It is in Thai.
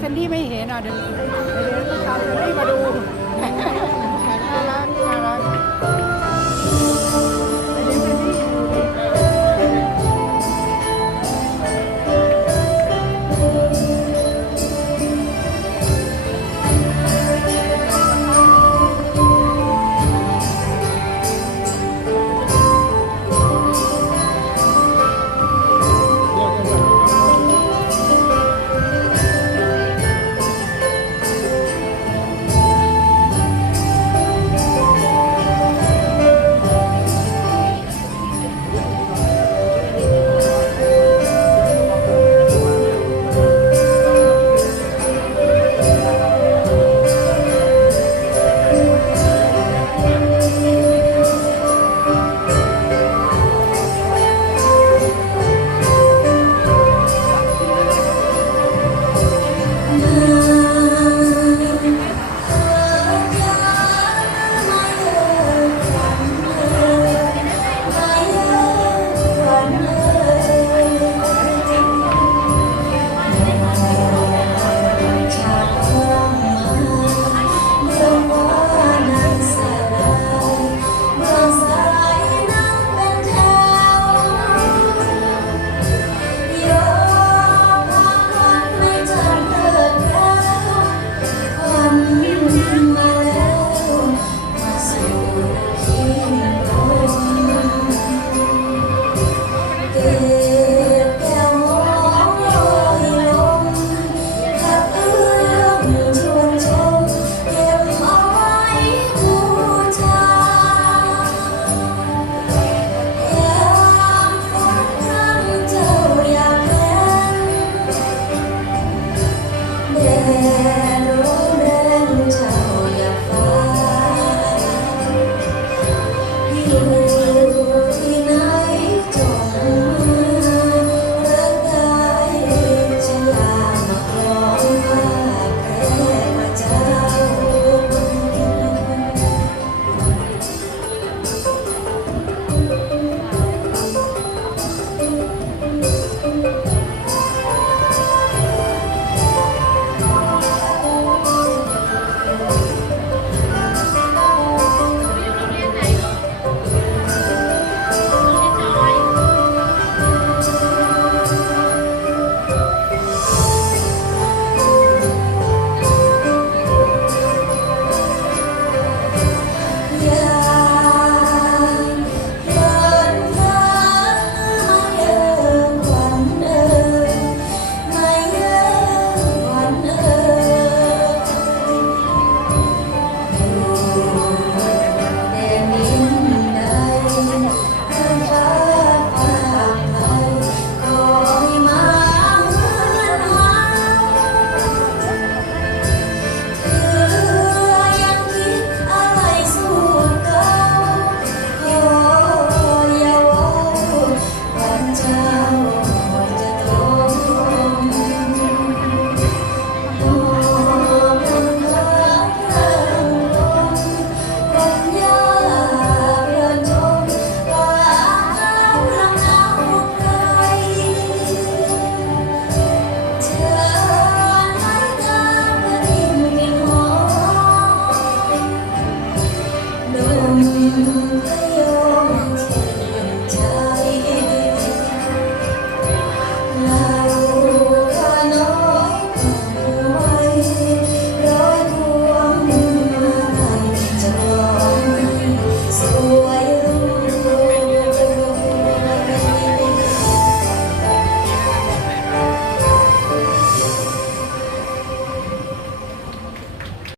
เซนดี้ไม่เห็นอะเดี๋ยวเดี๋ยวตตามเซนดี้มาดู